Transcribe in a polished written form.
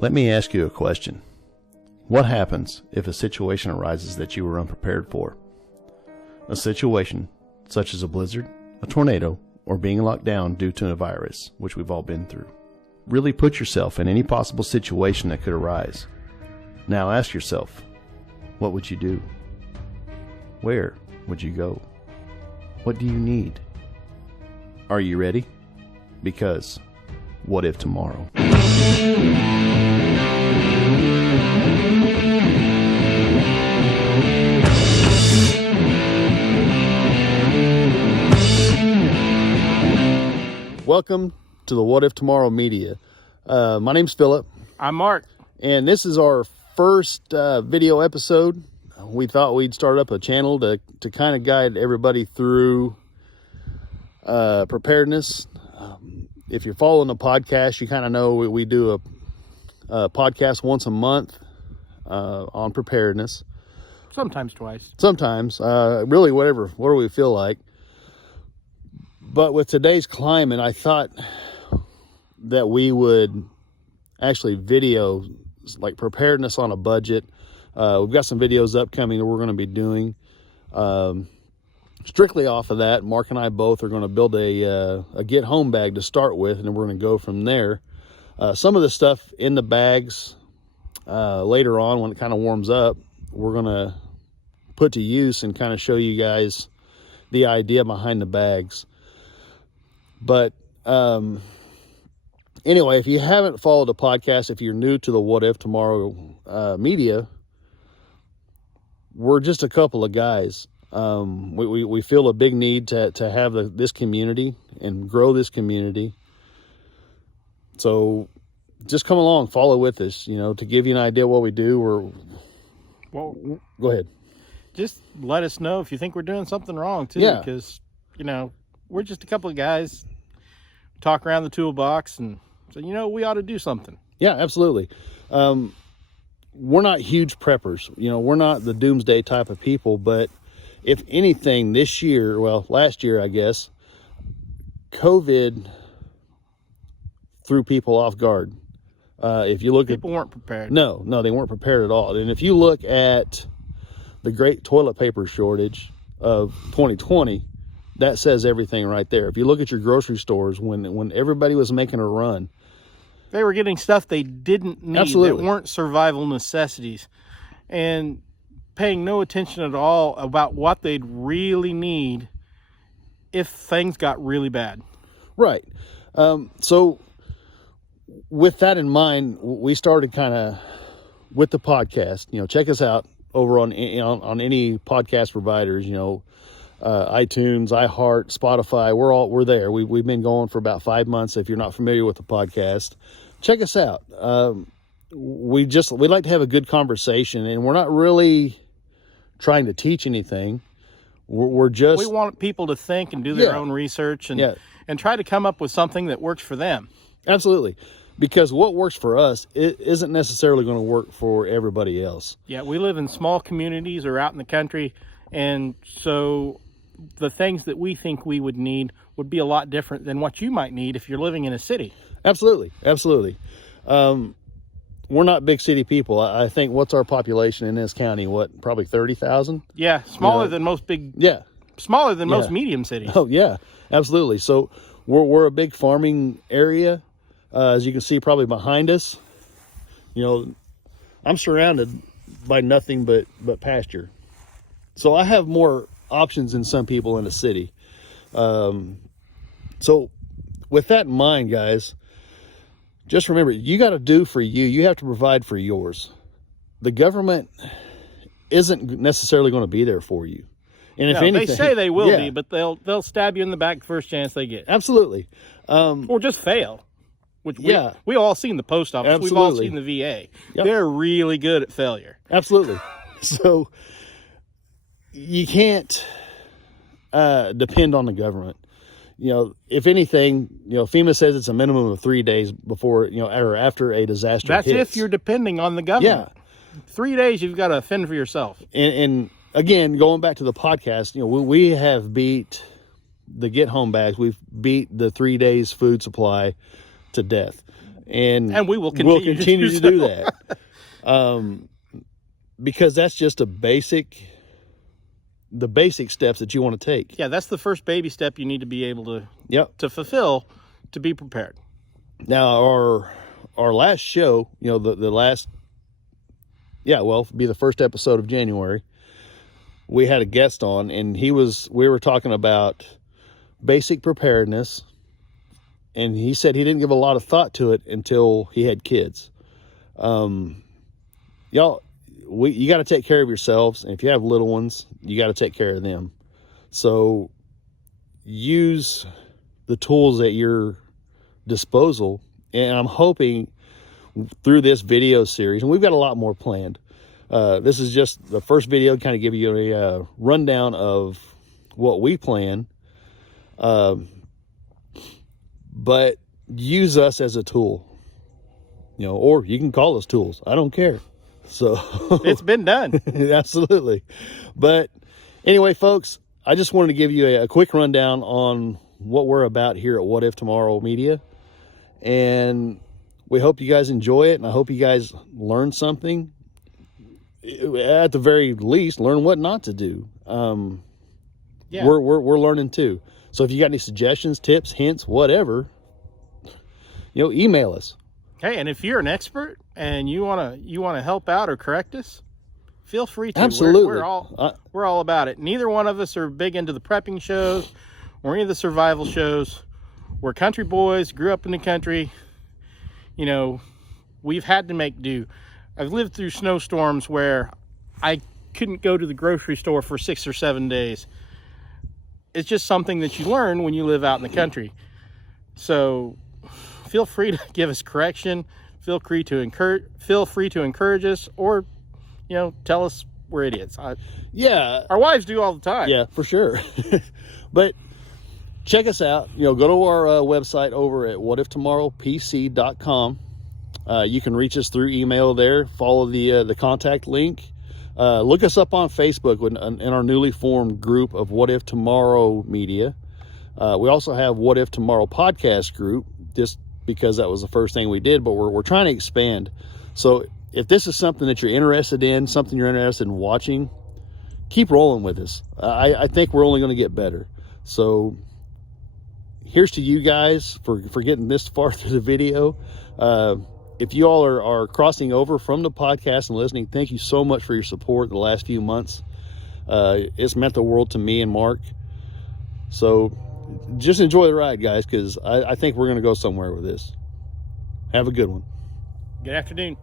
Let me ask you a question. What happens if a situation arises that you were unprepared for? A situation such as a blizzard, a tornado, or being locked down due to a virus, which we've all been through. Really put yourself in any possible situation that could arise. Now ask yourself, what would you do? Where would you go? What do you need? Are you ready? Because what if tomorrow? Welcome to the What If Tomorrow Media. My name's Philip. I'm Mark. And this is our first video episode. We thought we'd start up a channel to kind of guide everybody through preparedness. If you're following the podcast, you kind of know we do a podcast once a month on preparedness. Sometimes twice. Sometimes. Really, whatever we feel like. But with today's climate, I thought that we would actually video like preparedness on a budget. We've got some videos upcoming that we're going to be doing. Strictly off of that, Mark and I both are going to build a get home bag to start with, and then we're going to go from there. Some of the stuff in the bags later on, when it kind of warms up, we're going to put to use and kind of show you guys the idea behind the bags. But anyway, if you haven't followed the podcast, if you're new to the What If Tomorrow media, we're just a couple of guys. We feel a big need to have this community and grow this community. So just come along, follow with us, to give you an idea what we do. Well, go ahead. Just let us know if you think we're doing something wrong too. Yeah. Because, we're just a couple of guys talk around the toolbox and say, we ought to do something. Yeah, absolutely. We're not huge preppers. We're not the doomsday type of people, but if anything this year, last year, I guess, COVID threw people off guard. If you look people weren't prepared. No, they weren't prepared at all. And if you look at the great toilet paper shortage of 2020, that says everything right there. If you look at your grocery stores, when everybody was making a run, they were getting stuff they didn't need. Absolutely. That weren't survival necessities, and paying no attention at all about what they'd really need if things got really bad. Right. So with that in mind, we started kind of with the podcast. Check us out over on any podcast providers. iTunes, iHeart, Spotify. We're there. We've been going for about 5 months. If you're not familiar with the podcast, check us out. We like to have a good conversation, and we're not really trying to teach anything. We want people to think and do their own research and try to come up with something that works for them. Absolutely. Because what works for us, it isn't necessarily going to work for everybody else. Yeah, we live in small communities or out in the country, and so the things that we think we would need would be a lot different than what you might need if you're living in a city. Absolutely. We're not big city people. I think, what's our population in this county? Probably 30,000? Yeah, smaller than most big. Yeah. Smaller than most medium cities. Oh, yeah, absolutely. So we're a big farming area. As you can see probably behind us, I'm surrounded by nothing but pasture. So I have more options than some people in the city. So with that in mind, guys, just remember, you got to do for you. You have to provide for yours. The government isn't necessarily going to be there for you. And if anything, they say they will be, but they'll stab you in the back the first chance they get. Absolutely. Or just fail. Which we all seen the post office. Absolutely. We've all seen the VA. Yep. They're really good at failure. Absolutely. So you can't depend on the government. If anything, FEMA says it's a minimum of 3 days before, or after a disaster That's hits. If you're depending on the government. Yeah. 3 days, you've got to fend for yourself. And again, going back to the podcast, we have beat the get home bags. We've beat the 3 days food supply to death. And we will continue to do that. Because that's just the basic steps that you want to take. Yeah, that's the first baby step you need to be able to to fulfill to be prepared. Now, our last show, the last, be the first episode of January, we had a guest on, and we were talking about basic preparedness, and he said he didn't give a lot of thought to it until he had kids. You got to take care of yourselves, and if you have little ones, you got to take care of them. So use the tools at your disposal, and I'm hoping through this video series, and we've got a lot more planned. This is just the first video to kind of give you a rundown of what we plan. But use us as a tool, or you can call us tools. I don't care. So it's been done. Absolutely. But anyway, folks, I just wanted to give you a quick rundown on what we're about here at What If Tomorrow Media. And we hope you guys enjoy it, and I hope you guys learn something. At the very least, learn what not to do. We're learning too. So if you got any suggestions, tips, hints, whatever, email us. Hey, and if you're an expert and you wanna help out or correct us, feel free to. Absolutely. We're all about it. Neither one of us are big into the prepping shows or any of the survival shows. We're country boys, grew up in the country. We've had to make do. I've lived through snowstorms where I couldn't go to the grocery store for 6 or 7 days. It's just something that you learn when you live out in the country. So feel free to give us correction. Feel free to encourage us, or tell us we're idiots. Our wives do all the time. Yeah, for sure. But check us out. Go to our website over at whatiftomorrowpc.com. You can reach us through email there. Follow the contact link. Look us up on Facebook in our newly formed group of What If Tomorrow Media. We also have What If Tomorrow podcast group, just because that was the first thing we did, but we're trying to expand. So if this is something that you're interested in, something you're interested in watching, keep rolling with us. I think we're only going to get better. So here's to you guys for getting this far through the video. If you all are crossing over from the podcast and listening, thank you so much for your support the last few months. It's meant the world to me and Mark. So just enjoy the ride, guys, because I think we're going to go somewhere with this. Have a good one. Good afternoon.